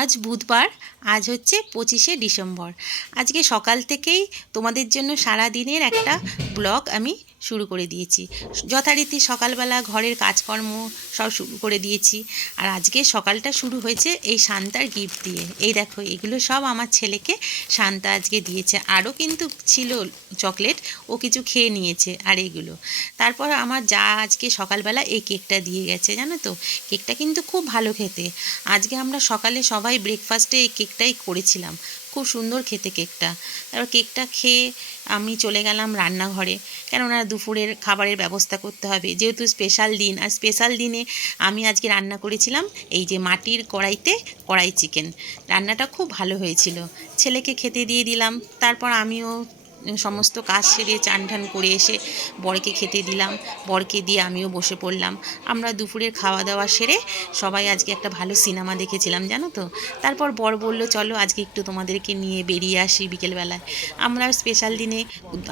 আজ বুধবার, আজ হচ্ছে 25শে ডিসেম্বর। আজকে সকাল থেকেই তোমাদের জন্য সারা দিনের একটা ব্লগ আমি শুরু করে দিয়েছি। যথারীতি সকালবেলা ঘরের কাজকর্ম সব শুরু করে দিয়েছি। আর আজকে সকালটা শুরু হয়েছে এই শান্তার গিফট দিয়ে। এই দেখো, এগুলো সব আমার ছেলেকে শান্তা আজকে দিয়েছে। আরও কিন্তু ছিল চকলেট, ও কিছু খেয়ে নিয়েছে। আর এগুলো তারপর আমার যা আজকে সকালবেলা এই কেকটা দিয়ে গেছে, জানো তো। কেকটা কিন্তু খুব ভালো খেতে। আজকে আমরা সকালে সবাই ব্রেকফাস্টে এই কেকটাই করেছিলাম। খুব সুন্দর খেতে কেকটা। তারপর কেকটা খেয়ে আমি চলে গেলাম রান্নাঘরে, কেননা দুপুরের খাবারের ব্যবস্থা করতে হবে, যেহেতু স্পেশাল দিন। আর স্পেশাল দিনে আমি আজকে রান্না করেছিলাম এই যে মাটির কড়াইতে কড়াই চিকেন। রান্নাটা খুব ভালো হয়েছিল। ছেলেকে খেতে দিয়ে দিলাম। তারপর আমিও সমস্ত কাজ সেরে চান ঠান করে এসে বরকে খেতে দিলাম। বরকে দিয়ে আমিও বসে পড়লাম। আমরা দুপুরের খাওয়া দাওয়া সেরে সবাই আজকে একটা ভালো সিনেমা দেখেছিলাম, জানো তো। তারপর বর বলল, চলো আজকে একটু তোমাদেরকে নিয়ে বেরিয়ে আসি বিকেলবেলায়। আমরা স্পেশাল দিনে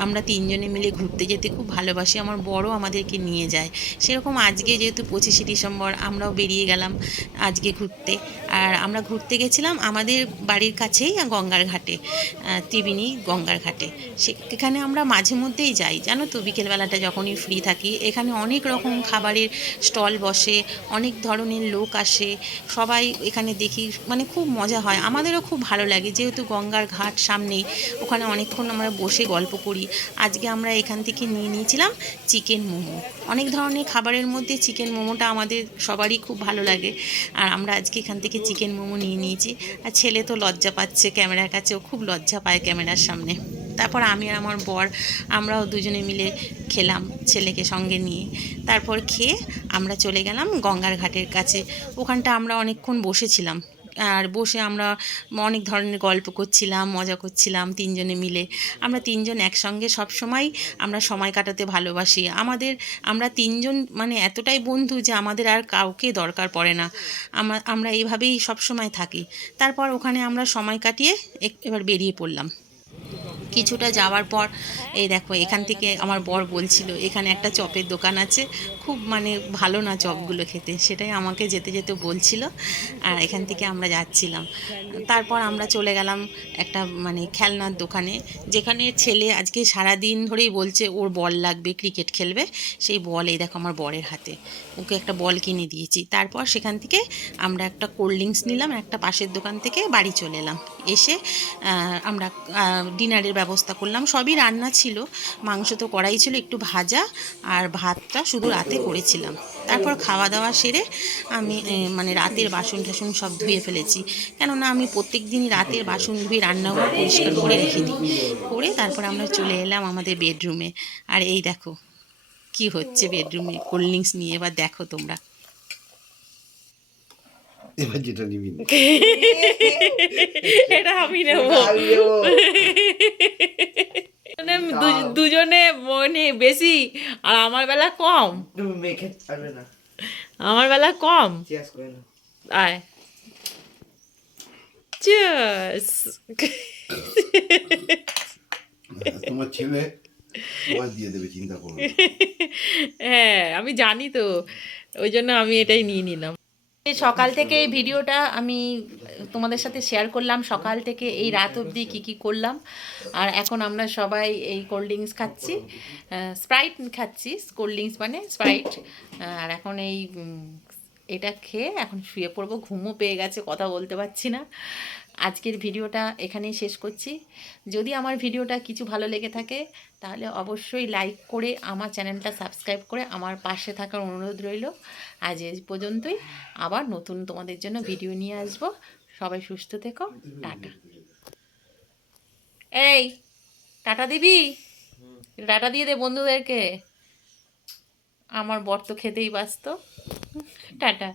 আমরা তিনজনে মিলে ঘুরতে যেতে খুব ভালোবাসি। আমার বড়ও আমাদেরকে নিয়ে যায়। সেরকম আজকে যেহেতু 25শে ডিসেম্বর, আমরাও বেরিয়ে গেলাম আজকে ঘুরতে। আর আমরা ঘুরতে গেছিলাম আমাদের বাড়ির কাছেই গঙ্গার ঘাটে, ত্রিবেণী গঙ্গার ঘাটে। সেখানে আমরা মাঝে মধ্যেই যাই, জানো তো। বিকেলবেলাটা যখনই ফ্রি থাকি, এখানে অনেক রকম খাবারের স্টল বসে, অনেক ধরনের লোক আসে। সবাই এখানে দেখি, মানে খুব মজা হয়। আমাদেরও খুব ভালো লাগে, যেহেতু গঙ্গার ঘাট সামনেই। ওখানে অনেকক্ষণ আমরা বসে গল্প করি। আজকে আমরা এখান থেকে নিয়ে নিয়েছিলাম চিকেন মোমো। অনেক ধরনের খাবারের মধ্যে চিকেন মোমোটা আমাদের সবারই খুব ভালো লাগে। আর আমরা আজকে এখান থেকে চিকেন মোমো নিয়ে নিয়েছি। আর ছেলে তো লজ্জা পাচ্ছে ক্যামেরার কাছে, ও খুব লজ্জা পায় ক্যামেরার সামনে। তারপর আমি আর আমার বর, আমরাও দুজনে মিলে খেলাম ছেলেকে সঙ্গে নিয়ে। তারপর খেয়ে আমরা চলে গেলাম গঙ্গার ঘাটের কাছে। ওখানটা আমরা অনেকক্ষণ বসেছিলাম। আর বসে আমরা অনেক ধরনের গল্প করছিলাম, মজা করছিলাম তিনজনে মিলে। আমরা তিনজন একসঙ্গে সবসময় আমরা সময় কাটাতে ভালোবাসি। আমরা তিনজন মানে এতটাই বন্ধু যে আমাদের আর কাউকে দরকার পড়ে না। আমরা এইভাবেই সবসময় থাকি। তারপর ওখানে আমরা সময় কাটিয়ে এবার বেরিয়ে পড়লাম। কিছুটা যাওয়ার পর এই দেখো, এখান থেকে আমার বর বলছিল এখানে একটা চপের দোকান আছে, খুব মানে ভালো না চপগুলো খেতে, সেটাই আমাকে যেতে যেতে বলছিল। আর এখান থেকে আমরা যাচ্ছিলাম। তারপর আমরা চলে গেলাম একটা মানে খেলনার দোকানে, যেখানে ছেলে আজকে সারা দিন ধরেই বলছে ওর বল লাগবে, ক্রিকেট খেলবে। সেই বল এই দেখো আমার বরের হাতে, ওকে একটা বল কিনে দিয়েছি। তারপর সেখান থেকে আমরা একটা কোল্ড ড্রিঙ্কস নিলাম, একটা পাশের দোকান থেকে বাড়ি চলে এলাম। এসে আমরা ডিনারের ব্যবস্থা করলাম। সবই রান্না ছিল, মাংস তো কড়াই ছিল, একটু ভাজা আর ভাতটা শুধু রাতে করেছিলাম। তারপর খাওয়া দাওয়া সেরে আমি মানে রাতের বাসন টাসন সব ধুয়ে ফেলেছি, কেননা আমি প্রত্যেক দিনই রাতের বাসন ধুয়ে রান্নাঘর পরিষ্কার করে রেখে দিই। করে তারপর আমরা চলে এলাম আমাদের বেডরুমে। আর এই দেখো কি হচ্ছে বেডরুমে, কোল্ড ড্রিঙ্কস নিয়ে। এবার দেখো তোমরা। এবার যেটা নিবি না। এটা আমি নেব। দুজনে মানে বেশি, আর আমার বেলা কম। তুমি মেখে পারবে না। আমার বেলা কম। চিয়ার্স করে না। আয়, চিয়ার্স। তোমার ছেলে তোমার দিয়ে দেবে, চিন্তা করো না। হ্যাঁ, আমি জানি তো, ওই জন্য আমি এটাই নিয়ে নিলাম। সকাল থেকে এই ভিডিওটা আমি তোমাদের সাথে শেয়ার করলাম, সকাল থেকে এই রাত অবধি কী কী করলাম। আর এখন আমরা সবাই এই কোল্ড ড্রিঙ্কস খাচ্ছি, স্প্রাইট খাচ্ছি। কোল্ড ড্রিঙ্কস মানে স্প্রাইট। আর এখন এটা খেয়ে এখন শুয়ে পড়বো, ঘুমও পেয়ে গেছে, কথা বলতে পারছি না। আজকের ভিডিওটা এখানেই শেষ করছি। যদি আমার ভিডিওটা কিছু ভালো লেগে থাকে তাহলে অবশ্যই লাইক করে আমার চ্যানেলটা সাবস্ক্রাইব করে আমার পাশে থাকার অনুরোধ রইল। আজ এই পর্যন্তই, আবার নতুন তোমাদের জন্য ভিডিও নিয়ে আসবো। সবাই সুস্থ থেকো, টাটা। এই টাটা দিবি, টাটা দিয়ে দে বন্ধুদেরকে। আমার বর তো খেতেই ব্যস্ত। টাটা।